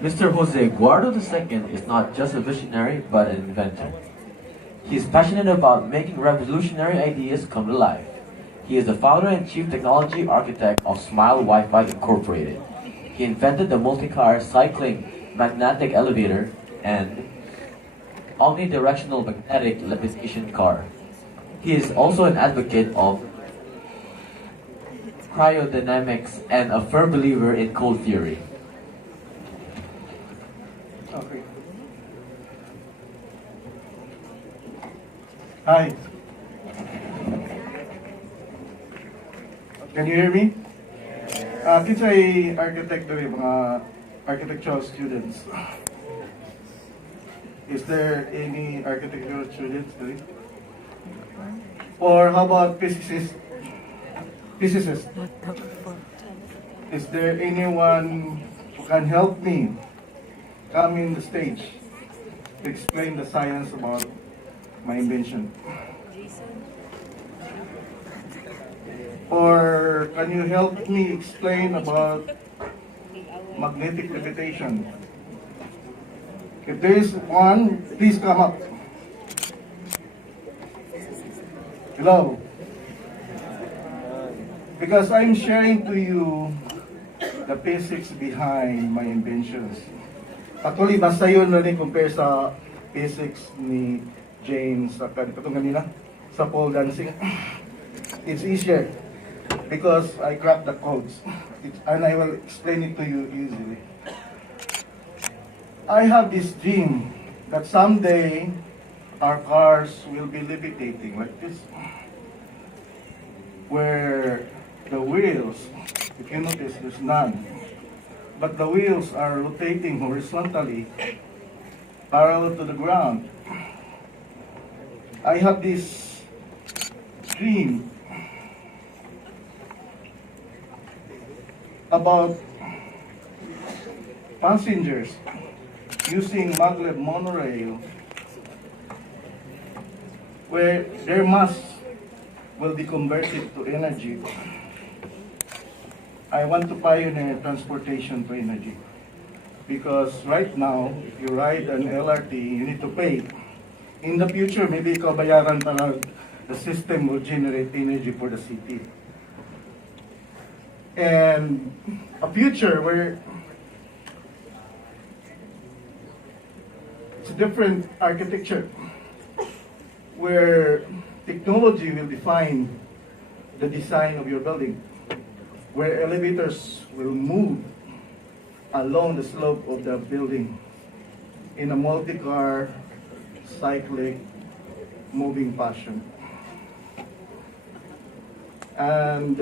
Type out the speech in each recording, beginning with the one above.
Mr. Jose Guardo II is not just a visionary but an inventor. He is passionate about making revolutionary ideas come to life. He is the founder and chief technology architect of Smile Wi-Fi Incorporated. He invented the multi-car cycling magnetic elevator and omnidirectional magnetic levitation car. He is also an advocate of cryodynamics and a firm believer in cold theory. Okay. Hi. Can you hear me? Kinsay architect diri, mga architectural students. Is there any architectural students diri? Or how about physicists? Physicists. Is there anyone who can help me come in the stage to explain the science about my invention? Or can you help me explain about magnetic levitation? If there is one, please come up. Hello. Because I'm sharing to you the physics behind my inventions. Actually, basta yun na rin compare sa physics ni James sa katong kanina, sa pole dancing. It's easier because I cracked the codes and I will explain it to you easily. I have this dream that someday our cars will be levitating like this, where the wheels, if you notice, there's none, but the wheels are rotating horizontally parallel to the ground. I have this dream about passengers using Maglev monorail, where their mass will be converted to energy. I want to pioneer transportation to energy, because right now, if you ride an LRT, you need to pay. In the future, maybe ikaw bayaran para the system will generate energy for the city. And a future where it's a different architecture, where technology will define the design of your building, where elevators will move along the slope of the building in a multi-car, cyclic, moving fashion. And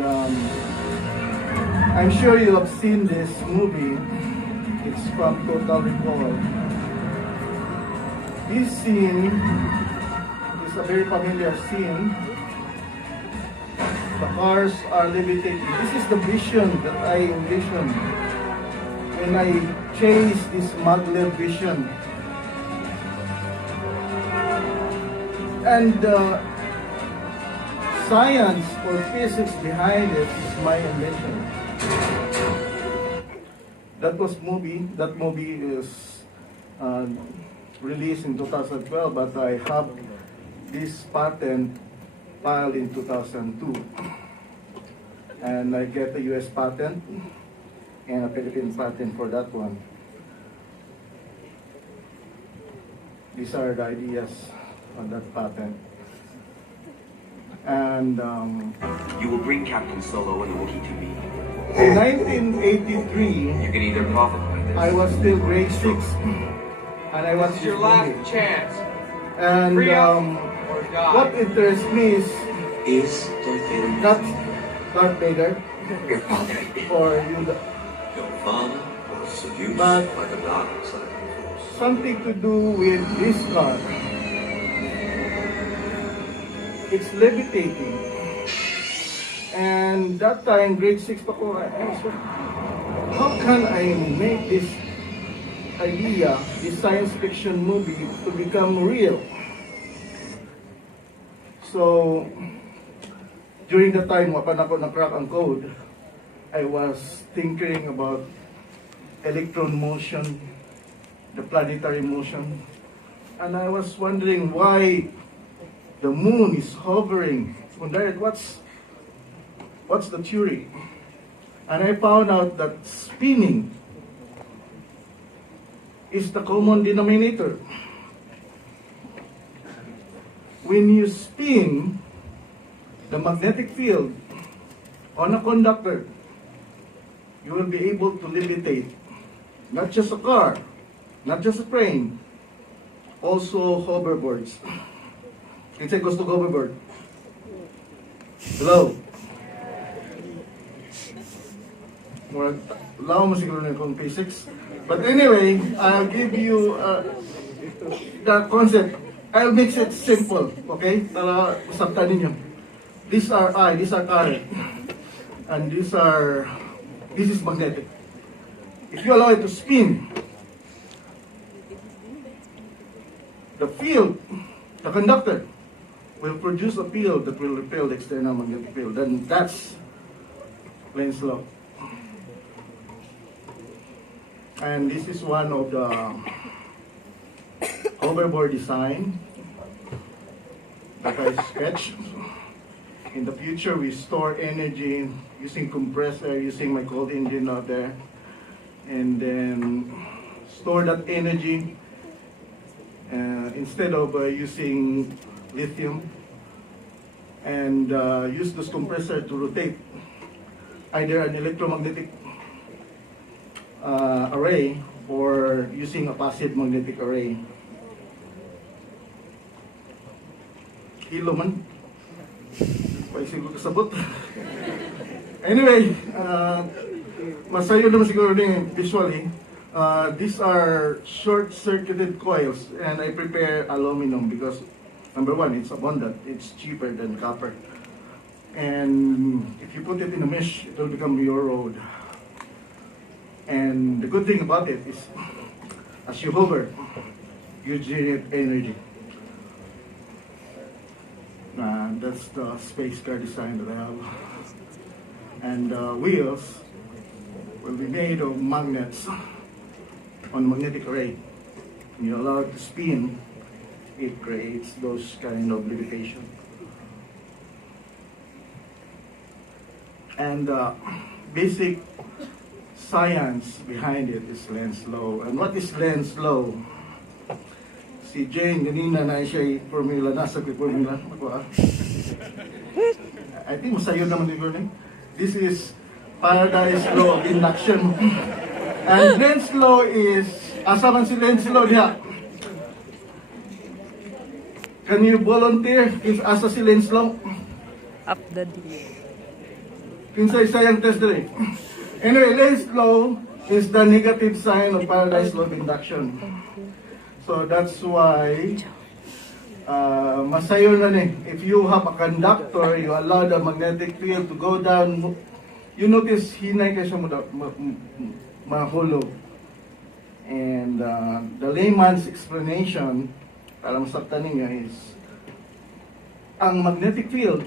I'm sure you have seen this movie. It's from Total Recall. This scene is a very familiar scene. The cars are levitating. This is the vision that I envisioned when I chase this Maglev vision. And the science or physics behind it is my invention. That movie is released in 2012, but I have this patent filed in 2002. And I get a US patent and a Philippine patent for that one. These are the ideas on that patent. And You will bring Captain Solo and the Wookiee to me. in 1983, You can either profit by this. I was still grade 6, and I watched This is your this last movie. chance. And Free up or die. what interests me is Darth Vader not Darth Vader your father? or Yoda, Your father was seduced But- by the dark side of the Force. something to do with this car. It's levitating. And that time, grade 6 pa ko, I asked, how can I make this idea, this science fiction movie, to become real? So, during the time, wapan ako na-crack ang code, I was tinkering about electron motion, the planetary motion. And I was wondering why the moon is hovering. Wondered what's the theory? And I found out that spinning is the common denominator. When you spin the magnetic field on a conductor, you will be able to levitate not just a car, not just a train, also hoverboards. Can say gusto hoverboard? Hello? Lao mo siguro na kung physics. But anyway, I'll give you the concept. I'll make it simple, okay? Para usaptan ninyo. These are current. And this is magnetic. If you allow it to spin, the field, the conductor, will produce a field that will repel the external magnetic field. Then that's Lenz's law. And this is one of the hoverboard design that I sketched. In the future, we store energy using compressor, using my cold engine out there, and then store that energy instead of using lithium, and use this compressor to rotate either an electromagnetic array or using a passive magnetic array. Kilo man. Paisig ko kasabot. Anyway, masayo naman siguro din visually. These are short-circuited coils, and I prepare aluminum because number one, it's abundant. It's cheaper than copper. And if you put it in a mesh, it will become your road. And the good thing about it is, as you hover, you generate energy. That's the space car design that I have. And wheels will be made of magnets on magnetic array. When you allow it to spin, it creates those kind of levitation. And basic science behind it is Lenz's law. And what is Lenz's law? Si Jane, ganina na siya formula, nasa ko formula. I think masayo naman yung learning. This is Paradise law of induction. And Lenz's law is, asa man si Lenz's law diha? Can you volunteer if asa si Lenz's law? Up the D. Kinsay-sayang test dali. Anyway, Lenz's law is the negative sign of Paradise law of induction. So that's why masayo na ni. If you have a conductor, you allow the magnetic field to go down. You notice hinay ka siya mahulog. And the layman's explanation, para masaktan niya, is ang magnetic field,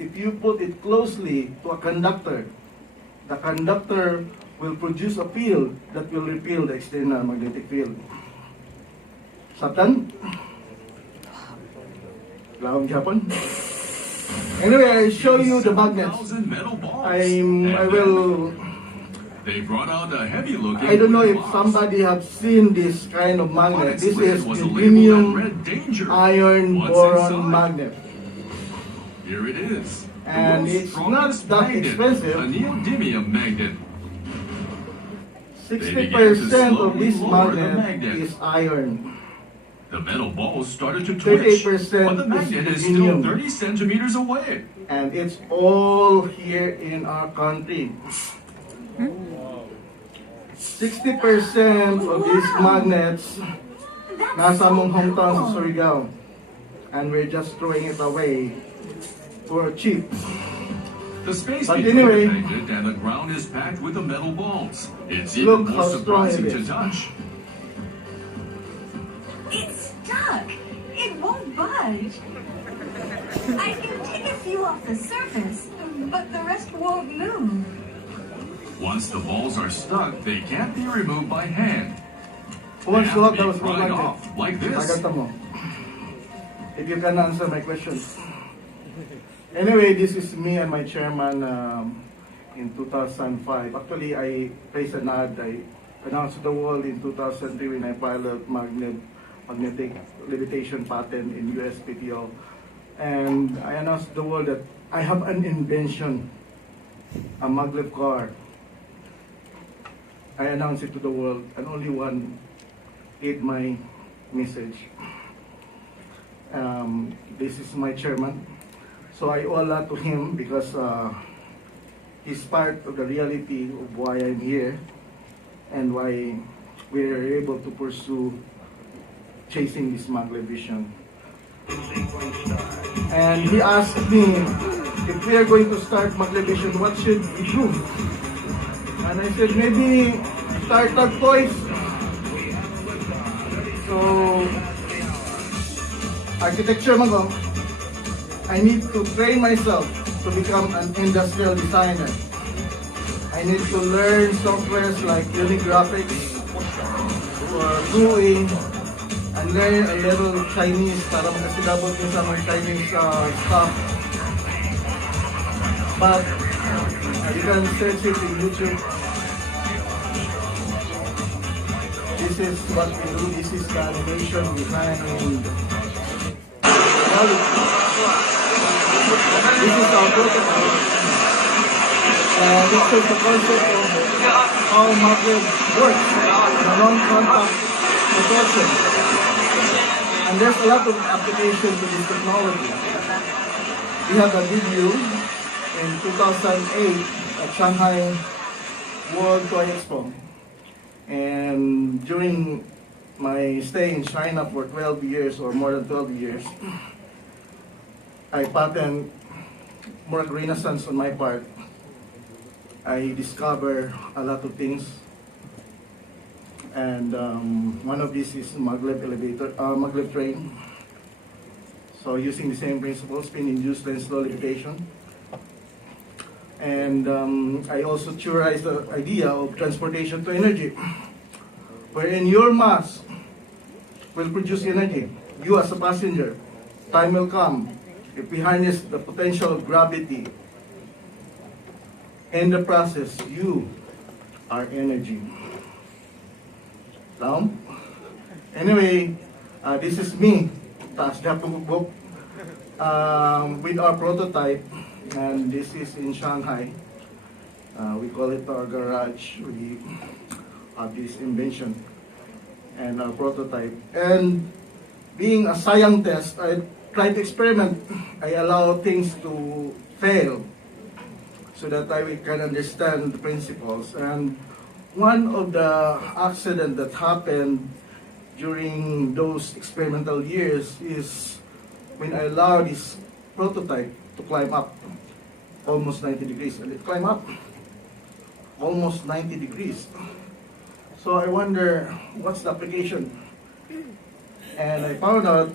if you put it closely to a conductor, the conductor will produce a field that will repel the external magnetic field. Satan? Lawang Japan? Anyway, I show you the magnets. I will. They brought out a heavy looking. I don't know if somebody have seen this kind of magnet. This is uranium iron boron magnet. Here it is. And it's not that expensive. A neodymium magnet. 60% of this magnet is iron. The metal balls started to twitch, 38% but the magnet is is still uranium. 30 centimeters away. And it's all here in our country. 60% of these magnets nasa mong hometown sa Surigao. And we're just throwing it away for cheap. The space But between anyway, the magnet and the ground is packed with the metal balls. It's look even how more strong it surprising to is. touch. It's stuck. It won't budge. I can take a few off the surface, but the rest won't move. Once the balls are stuck, they can't be removed by hand. They Once have locked, to that be was pried like off, like this. Agata mo. If you can answer my questions. Anyway, this is me and my chairman in 2005. Actually, I placed an ad. I announced to the world in 2003 when I filed a magnetic levitation patent in USPTO. And I announced to the world that I have an invention, a Maglev car. I announced it to the world, and only one ate my message. This is my chairman. So I owe a lot to him because he's part of the reality of why I'm here and why we're able to pursue chasing this Maglev vision. And he asked me, if we are going to start Maglev vision, what should we do? And I said, maybe startup toys. So, architecture mago, I need to train myself to become an industrial designer. I need to learn softwares like Unigraphics or GUI and learn a little Chinese para makasilabot yung sa mga Chinese stuff. But you can search it in YouTube. This is what we do. This is the animation behind this is our prototype. And this is the concept of how Maglev works in a non-contact propulsion. And there's a lot of application to this technology. We have a video in 2008 at Shanghai World Toy Expo. And during my stay in China for 12 years or more than 12 years, I patent more renaissance on my part. I discover a lot of things, and one of these is Maglev elevator, Maglev train. So using the same principle, spin-induced lens slow levitation. And I also theorized the idea of transportation to energy, wherein your mass will produce energy. You as a passenger, time will come if we harness the potential of gravity. In the process, you are energy. Now, anyway, this is me, with our prototype, and this is in Shanghai. We call it our garage. We have this invention and our prototype. And being a scientist, I try to experiment. I allow things to fail so that I can understand the principles. And one of the accidents that happened during those experimental years is when I allowed this prototype to climb up almost 90 degrees. And it climbed up almost 90 degrees. So I wonder, what's the application? And I found out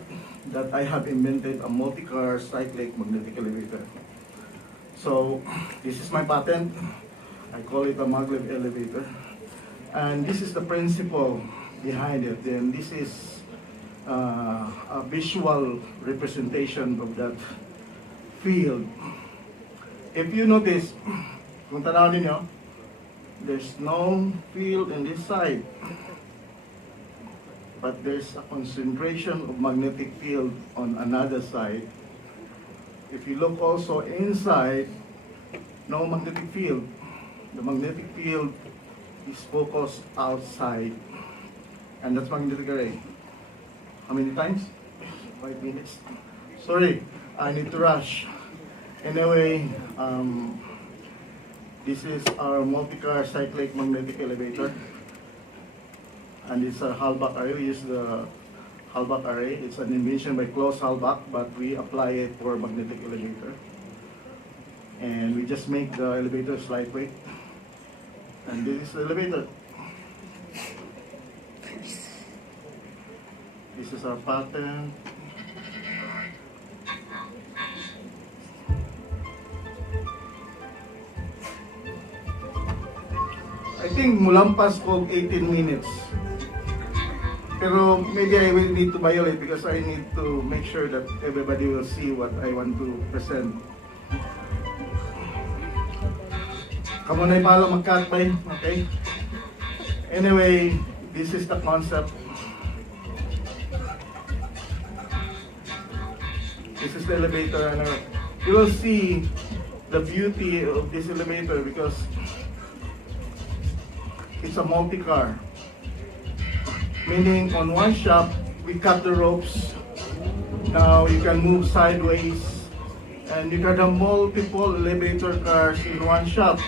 that I have invented a multi-car cyclic magnetic elevator. So this is my patent. I call it a Maglev elevator. And this is the principle behind it. And this is a visual representation of that field. If you notice, kung tanawin niyo, there's no field in this side, but there's a concentration of magnetic field on another side. If you look also inside, no magnetic field. The magnetic field is focused outside, and that's magnetic array. How many times? 5 minutes. Sorry, I need to rush. Anyway, this is our multi-car cyclic magnetic elevator. And it's a Halbach array. We use the Halbach array. It's an invention by Klaus Halbach, but we apply it for magnetic elevator. And we just make the elevators lightweight. And this is the elevator. This is our pattern. I think mulampas ko 18 minutes. Pero maybe I will need to violate because I need to make sure that everybody will see what I want to present. Kamu na ipala mag-cut by, okay? Anyway, this is the concept. This is the elevator, and you will see the beauty of this elevator because it's a multi-car. Meaning on one shop, we cut the ropes. Now you can move sideways. And you can have multiple elevator cars in one shop.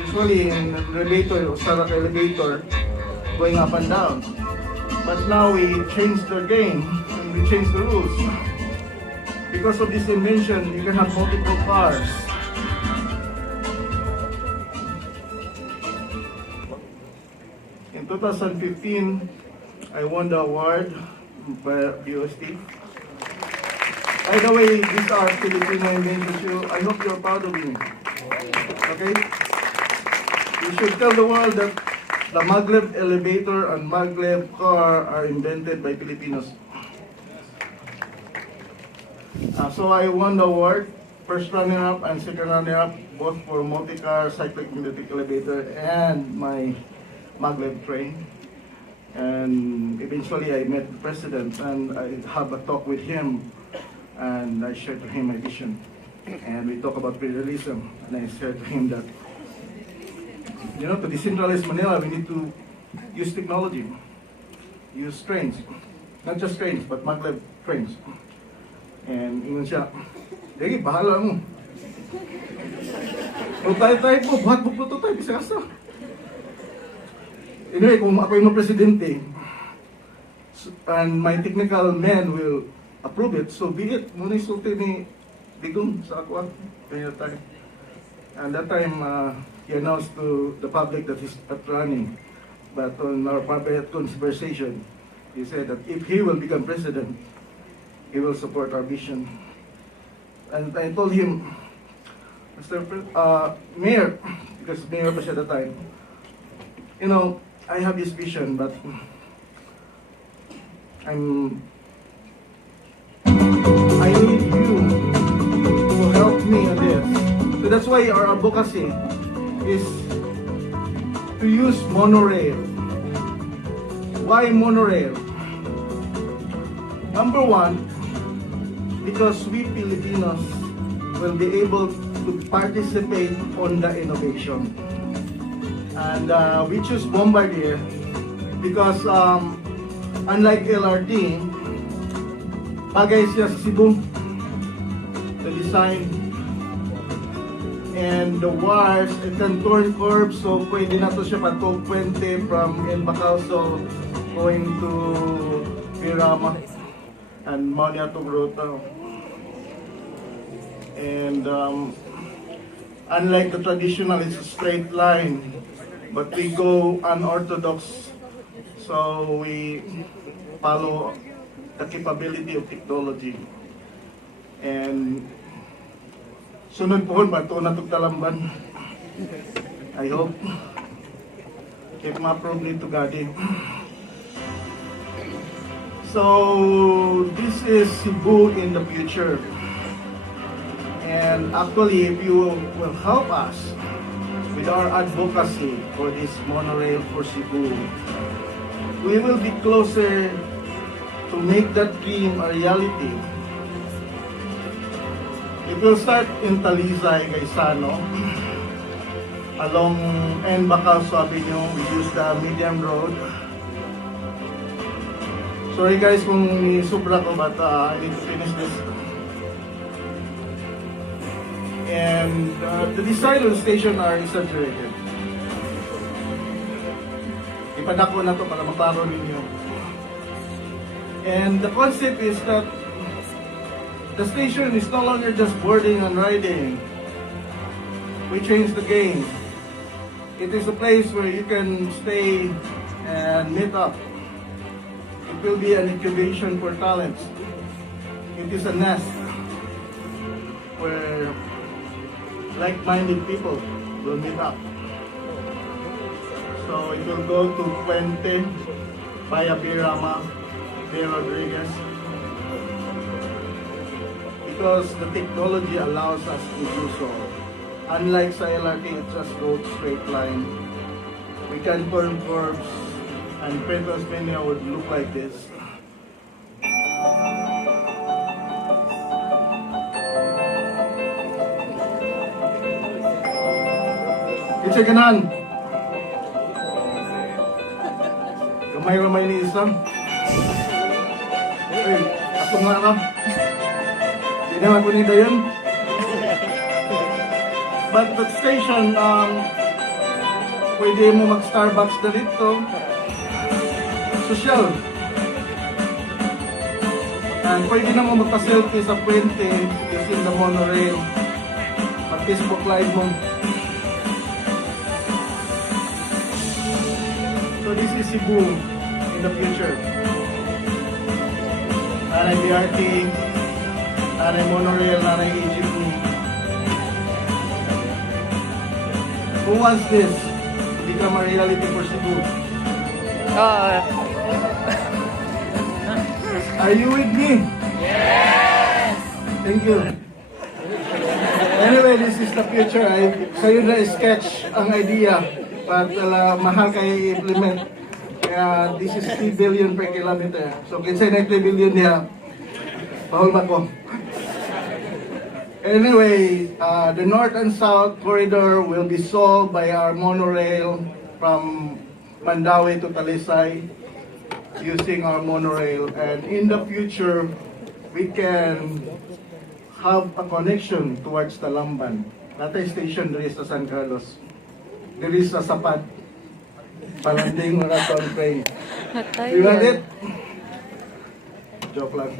Usually in an elevator, or Sarak elevator, going up and down. But now we changed the game and we changed the rules. Because of this invention, you can have multiple cars. In 2015, I won the award by UST. By the way, these are Filipino inventions. I hope you're proud of me. Okay? You should tell the world that the Maglev elevator and Maglev car are invented by Filipinos. So I won the award, first runner-up and second runner-up, both for multi-car cyclic magnetic elevator and my Maglev train. And eventually I met the president and I had a talk with him and I shared to him my vision. And we talk about federalism and I said to him that, you know, to decentralize Manila, we need to use technology, use trains, not just trains, but Maglev trains. And ingon siya, "Dagi, bahala mo. Prototype mo, buhat mo prototype, isa kasa." Anyway, kung ako yung presidente, and my technical men will approve it, so be it. Muna isulti ni Digong sa ako. And that time, he announced to the public that he's not running. But on our private conversation, he said that if he will become president, he will support our vision. And I told him, Mr. Mayor, because Mayor pa siya at the time, you know, I have this vision, but I need you to help me on this. So that's why our advocacy is to use monorail. Why monorail? Number one, because we Filipinos will be able to participate on the innovation. And we choose Bombardier because unlike LRT, bagay siya sa Cebu, the design and the wires, it can turn curves, so pwede na to siya pa 220 from El Bacalso going to Pirama and Mania to Grota. And unlike the traditional, it's a straight line, but we go unorthodox, so we follow the capability of technology. And sunod po ba ito natong talamban? I hope if ma-approve nito gadi. So this is Cebu in the future. And actually, if you will help us with our advocacy for this monorail for Cebu, we will be closer to make that dream a reality. It will start in Talisay, Gaisano, along N. Bacalso Avenue. We use the medium road. Sorry guys kung ni-supra ko, but I need to finish this. And the design of the station are exaggerated. Ipadako na to para maklaro ninyo. And the concept is that the station is no longer just boarding and riding. We changed the game. It is a place where you can stay and meet up. It will be an incubation for talents. It is a nest where like-minded people will meet up. So So it will go to Puente via Birama, B. Rodriguez. Because the technology allows us to do so. Unlike sa LRT, it just goes straight line. We can turn curves, and Pennsylvania would look like this. Kitsa ganan. Gamay-ramay ni isang. Ay, ako nga ka. Hindi naman po nito yun. But the station, pwede mo mag-Starbucks na dito. Social. And pwede na mo magpa-selfie sa Puente using the monorail. Mag-Facebook live mo. So this is Cebu in the future. Nanay BRT, nanay monorail, nanay Egypt. Who wants this to become a reality for Cebu? Are you with me? Yes! Thank you. Anyway, this is the future. Sa'yo na sketch ang idea. But mahal kayo i-implement. Kaya this is 3 billion per kilometer. So kinsay na 3 billion niya. Bahol ba ko? Anyway, the north and south corridor will be solved by our monorail from Mandaue to Talisay using our monorail. And in the future, we can have a connection towards Talamban. Natay station there is sa San Carlos. There is sa Sapad. Palanding marathon train. You want it? Joke lang.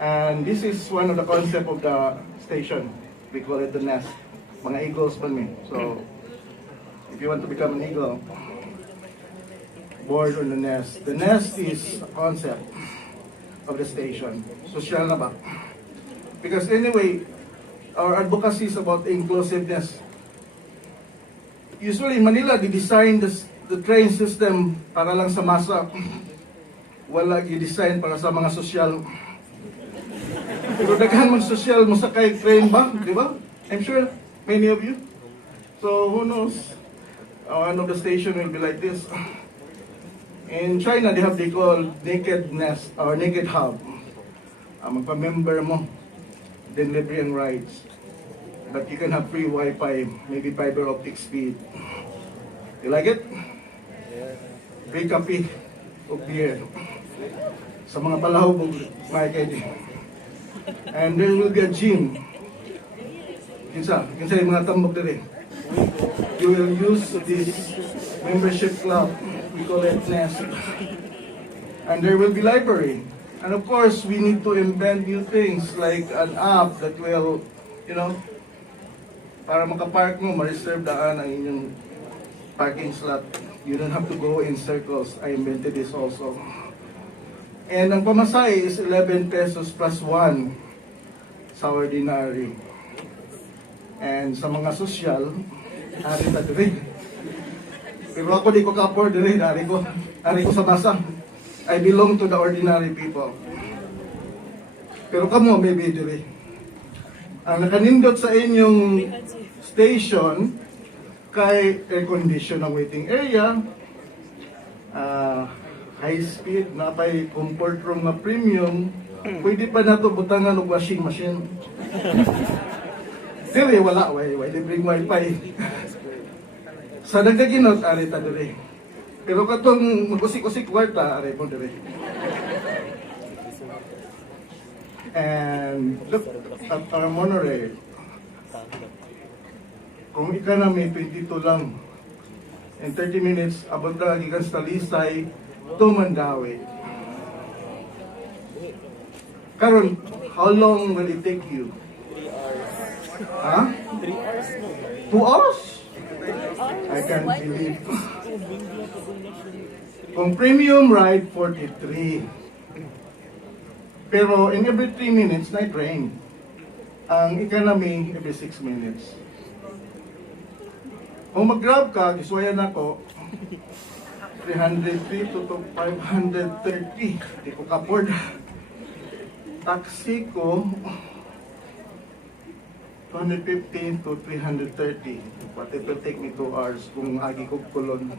And this is one of the concept of the station. We call it the nest. Mga eagles pa me. So, if you want to become an eagle, board on the nest. The nest is a concept of the station. Social na ba? Because anyway, our advocacy is about inclusiveness. Usually in Manila, they design the train system para lang sa masa. Wala i-design para sa mga social. Pero daghan mag social mo sakay train ba? Di ba? I'm sure many of you. So who knows? One of the station will be like this. In China, they call naked nest or naked hub. Magpa-member mo, then libre and rides. But you can have free Wi-Fi, maybe fiber optic speed. You like it? Free coffee o beer. Sa mga palahog, may kayo. And there will be a gym. Kinsa yung mga tambok dere. You will use this membership club. We call it Nest. And there will be library. And of course, we need to invent new things like an app that will, para makapark mo, ma-reserve daan ang inyong parking slot. You don't have to go in circles. I invented this also. And ang pamasahe is 11 pesos plus 1 sa ordinary. And sa mga social, ari ta dire. Pero ako di ko ka-afford dire, ari ko sa masa. I belong to the ordinary people. Pero kamo maybe dire. Ang nakanindot sa inyong station kay air condition ang waiting area, high speed, napay comfort room na premium, pwede pa na ito butangan ng washing machine. Dili, wala, libreng wifi. Sa nagdaginot, ari ta dili. Pero katong mag-usik-usik kwarta, ari mo dili. And look at our monorail. Kung ika na may 22 lang, in 30 minutes, abot na gikan sa Talisay, to Mandaue. Karon, how long will it take you? 3 hours. 2 hours? I can't believe. Kung premium ride, 43. Pero in every 3 minutes, na train. Ang economy, every 6 minutes. Kung mag-grab ka, giswayan ako, 303 to 530. Hindi ko ka-afford. Taxi ko, 215 to 330. But it will take me 2 hours kung agi ko kulon.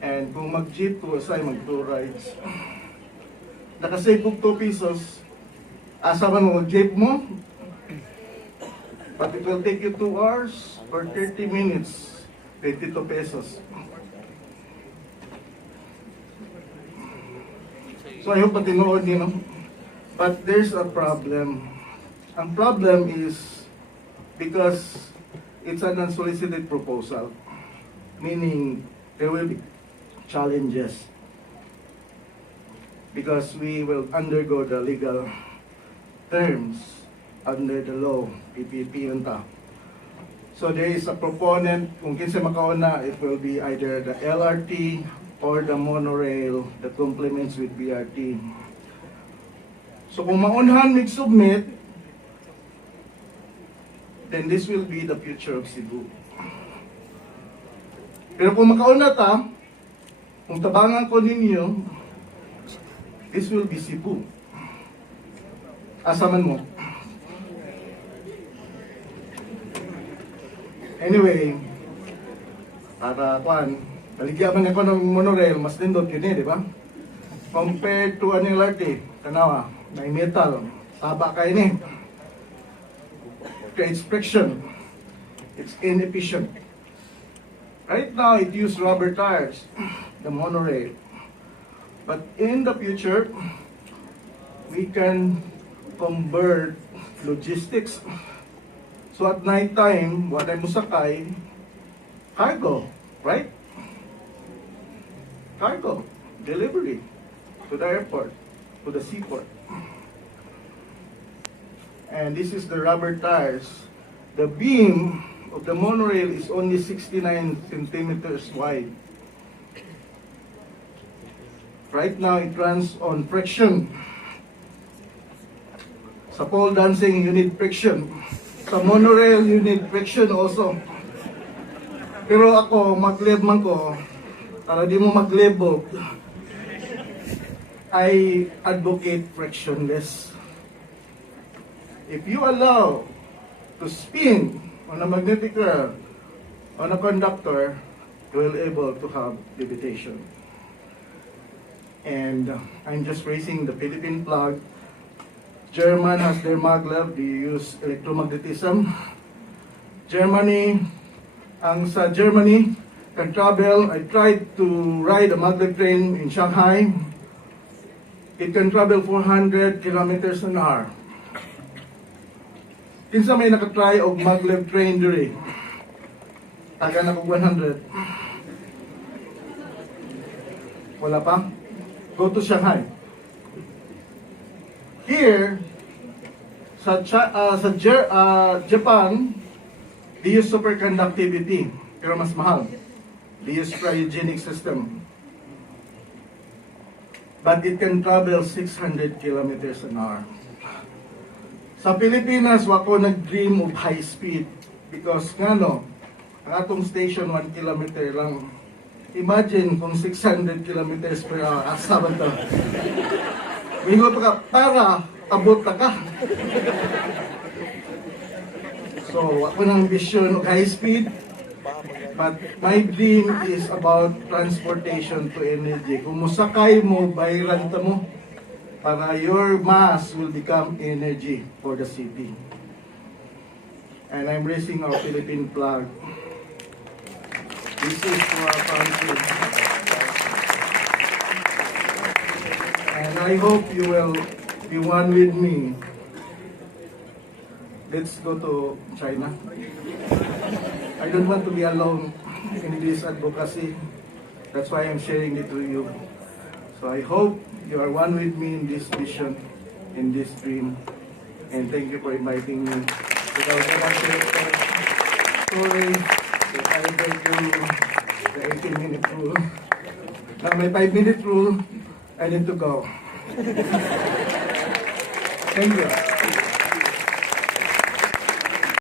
And kung mag-jeep ko, asay mag-2 rides. Nakasave ko 2 pesos. Asa man mo mag-jeep mo? But it will take you 2 hours or 30 minutes. 22 pesos. So I hope matinood niyo, no? But there's a problem. Ang problem is because it's an unsolicited proposal, meaning there will be challenges because we will undergo the legal terms under the law, PPP unta. So there is a proponent, kung kinsa makauna, it will be either the LRT or the monorail that complements with BRT. So kung maunhan mag-submit, then this will be the future of Cebu. Pero kung makauna ta, kung tabangan ko ninyo, this will be Cebu. Asaman mo. Anyway, para kwan, baligyan man ako ng monorail, mas lindot yun di ba? Compared to ano yung LRT, tanawa, may metal, taba kayo ni. Creates friction. It's inefficient. Right now, it uses rubber tires, the monorail. But in the future, we can convert logistics. So at night time, what ay musakay, cargo, right? Cargo, delivery to the airport, to the seaport. And this is the rubber tires. The beam of the monorail is only 69 centimeters wide. Right now, it runs on friction. Sa pole dancing, you need friction. Sa monorail, you need friction also. Pero ako, Maglev man ko, para di mo maglebog, I advocate frictionless. If you allow to spin on a magnetic rod, on a conductor, you will able to have levitation. And I'm just raising the Philippine flag. German has their maglev, they use electromagnetism. Germany, ang sa Germany, can travel, I tried to ride a maglev train in Shanghai. It can travel 400 kilometers an hour. Kinsa may nakatry og maglev train diri? Taga na kog 100. Wala pa? Go to Shanghai. Here, sa Japan, they use superconductivity, pero mas mahal. They use cryogenic system. But it can travel 600 kilometers an hour. Sa Pilipinas, wako nag-dream of high speed because ang atong station 1 kilometer lang. Imagine kung 600 kilometers per hour, asa ba ito? Mingo pa ka, para abot na ka. So, wako ng vision of high speed, but my dream is about transportation to energy. Kung musakay mo, bayaran ta mo, para your mass will become energy for the city. And I'm raising our Philippine flag. This is for our country. And I hope you will be one with me. Let's go to China. I don't want to be alone in this advocacy. That's why I'm sharing it with you. So I hope you are one with me in this vision, in this dream. And thank you for inviting me. Because I want to share the story that I break the 18-minute rule. Now my 5-minute rule, I need to go. Thank you.